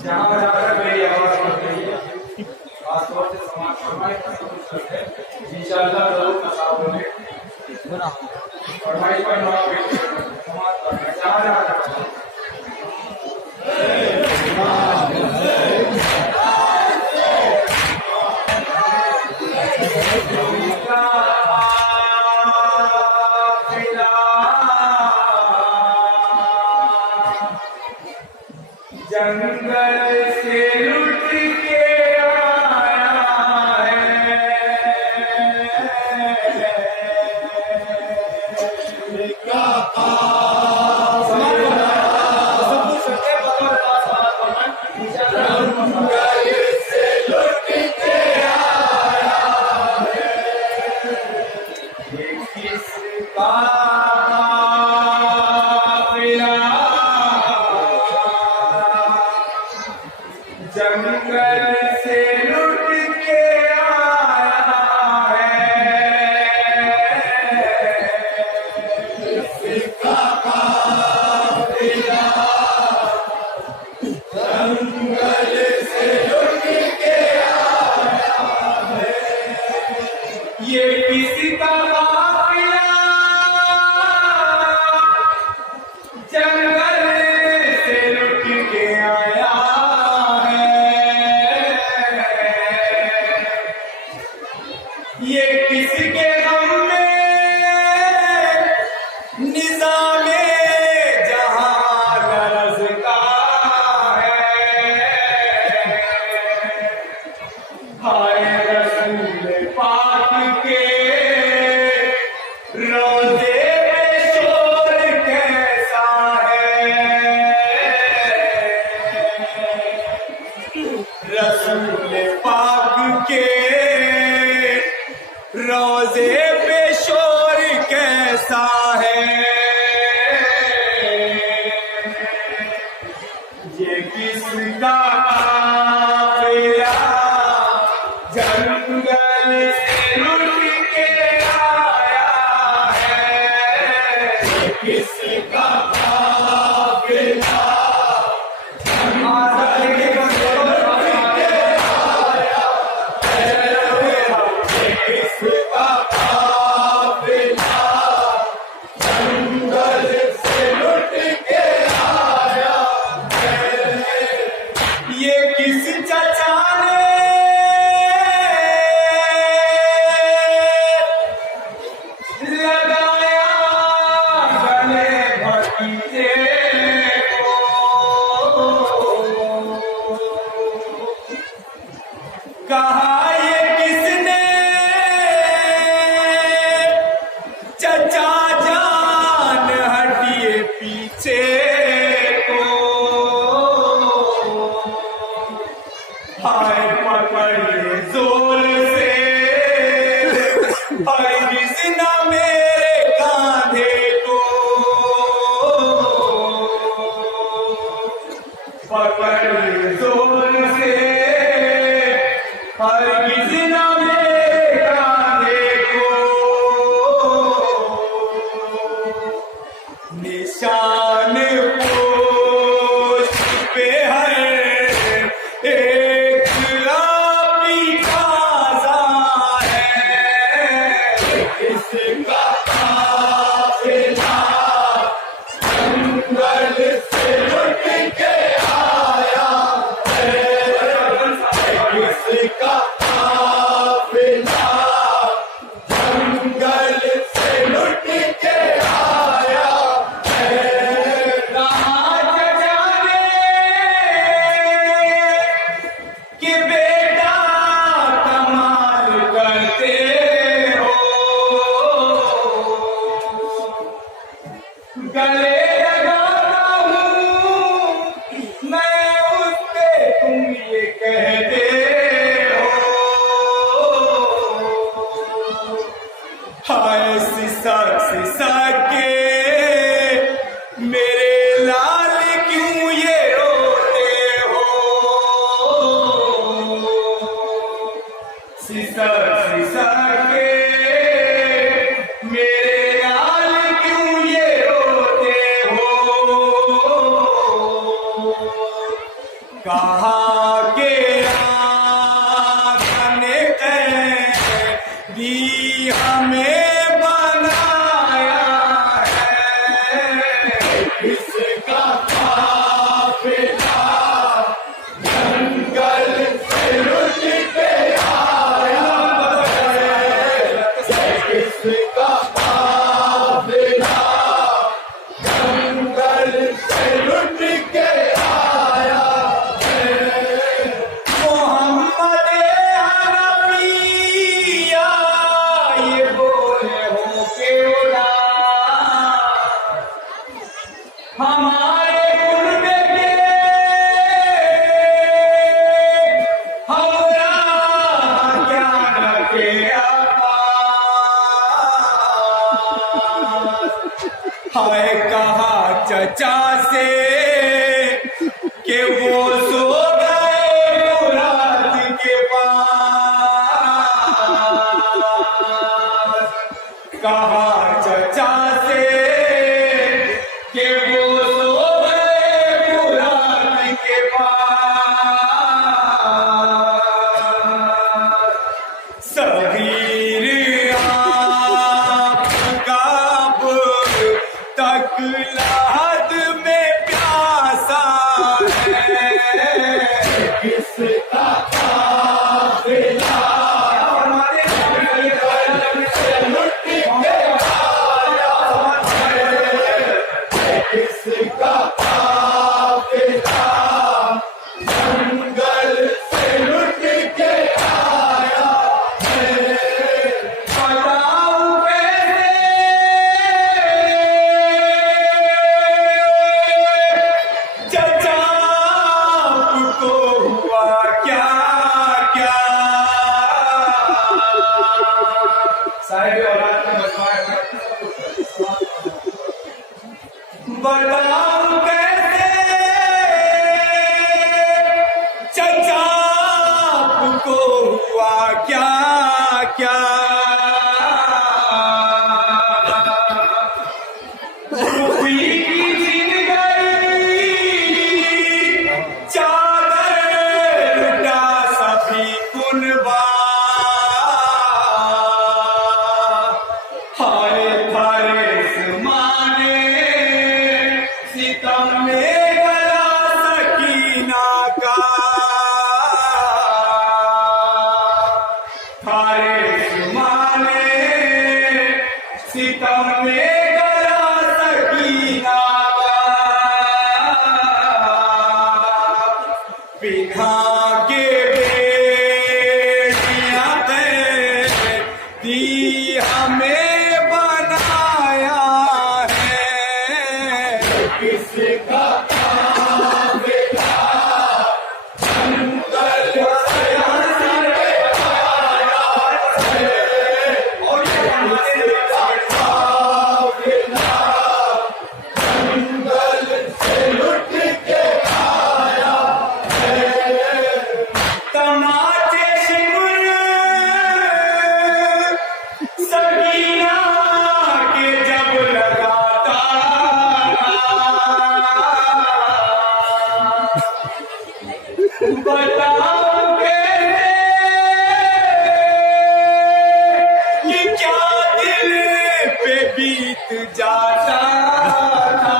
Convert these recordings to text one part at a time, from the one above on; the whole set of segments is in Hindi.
जहाँ पर जाकर मेरी आवाज सुन रही है, खासतौर से समाज फरमाइश इंशाअल्लाह जरूर नसाब होंगे। फरमाइश पर नवा समाज पर चाह जंगल से लुट के आया जंगल से लुट के आया है, सिक्का काफिला जंगल से लुट के आया है। ये किसका काफिला जंगल से लुट के आया, ये किसके गम में निज़ामे जहां लरज़ता है। हाय रसूल पाक के रोज़े में शोर कैसा है, रसूल पाक के रोज़े पे शोर कैसा है। ये किसका काफिला जंगल से लुट के आया है, ये किसका काफिला कहा ये किसने चचा जान हटिए पीछे को, हाय पकड़िए जोर से हरगिज़ न मेरे कांधे को, पकड़िए जोर से हरगिज़ न मेरे कांधे को। निशान पोश पे हर एक गुलाबी ताज़ा है, इसका काफिला जंगल से लुट के आया है, इसका काफिला जंगल से लुट के आया है। राज जाने कि बेटा कमाल करते हो, गले लगाता हूँ मैं उससे तुम ये कहते हाय सिसा सिसा के मेरे लाल क्यों ये रोते हो, सिसा सिसा के मेरे लाल क्यों ये रोते हो। कि हमें बनाया है किसका काफिला जंगल से लुट के आया है किसका काफिला जंगल से लुट के आया है मोहम्मद अरबिया ये बोले हो के हमारे गुरबे के हमरा ज्ञान के हाय कहा चचा से कि वो सो गए मुराद के पास कहा चचा से कि वो सो गए मुराद के पास सबीर आपका अब तक लाद में प्यासा है किसका काफिला लुट के आया है किसका काफिला जंगल से लुट के आया है बताओ कैसे चचा आपको हुआ क्या क्या साहिब औलाद में बताओ कैसे चचा आपको हुआ क्या क्या रूही की जिन गई चादर लुटा सभी कुनबा हाय थारे समाने सितम में गला सकीना का थारे समाने सितम में गला सकीना का बिना के बेटियां दी हमें बनाया है किसका काफिला जंगल से आया है और किसका काफिला जंगल से लुट के आया है तमाचे शिमुर सकीना के जब लगाता बताओ ये क्या दिल पे बीत जाता था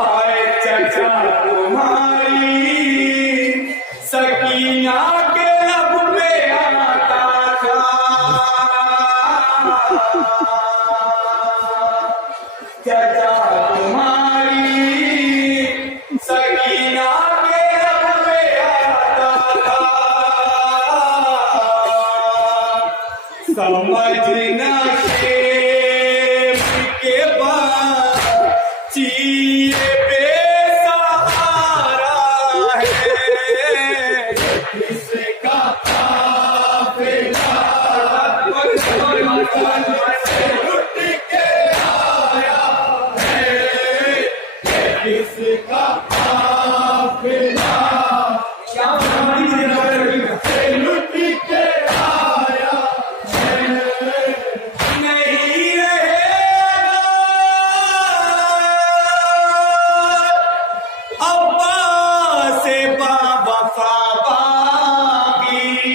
हाय चचा तुम्हारी सकीना के लब पे आता था चचा तुम्हारी सकीना के लब पे आता था समझना शेर के बाद चीए बेसहारा है किसका काफिला से लुट के आया है किसका काफिला से लुट के आया है नहीं रहेगा अब्बा से बाबा बागी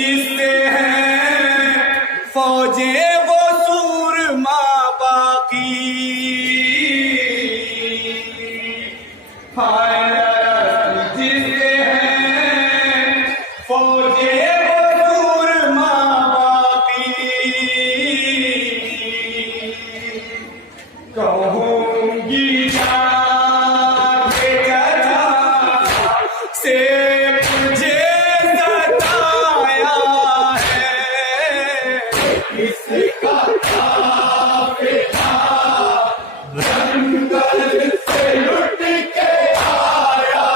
जिससे हैं फौजें वो सूरमा बाकी, जिससे हैं फौजें वो सूरमा बाकी, कहूंगी से मुझे सताया है, इसका काफिला जंगल से लुट के आया,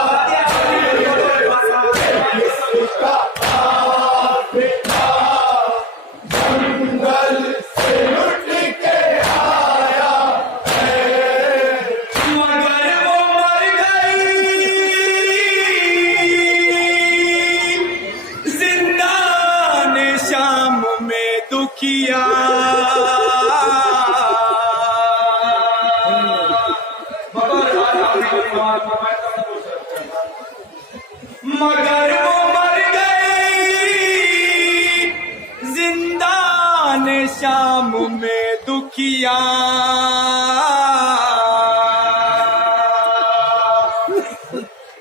इसका काफिला जंगल से लुट के आया है, मगर वो मर गई जिंदान शाम में दुखिया, मगर वो मर गई जिंदान शाम में दुखिया,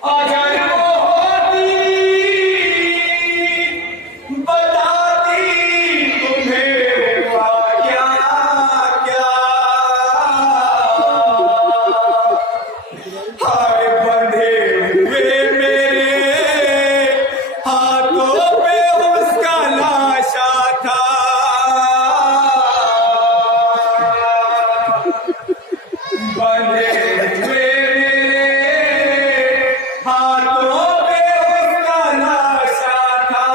अगर वो होती बताती तुम्हें हुआ क्या क्या, हाय बंधे हुए मेरे हाथों पे उसका लाशा था, बंधे हुए हाथों पे उसका लाशा था,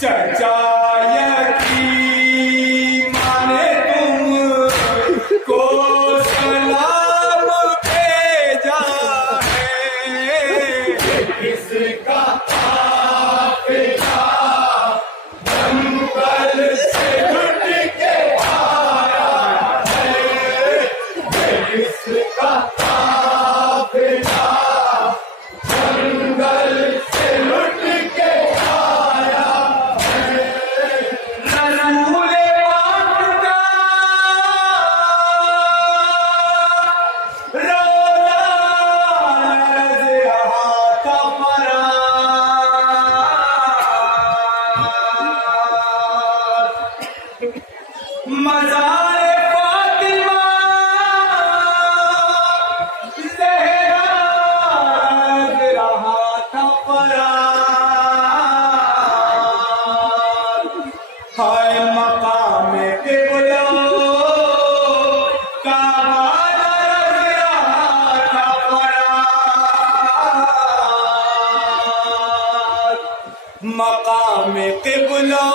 चर्चा यकीन माने तुमको सलाम भेजा है, इसका काफिला जंगल से लुट के आया है, इसका काफिला जंगल से लुट के आया है, रसूल पाक का रोज़ा लरज़ रहा था फरार, मज़ार फातिमा ज़हरा लरज़ रहा था फरार, हाय मकाम क़िबला काबा लरज़ रहा था फरार, मकाम क़िबला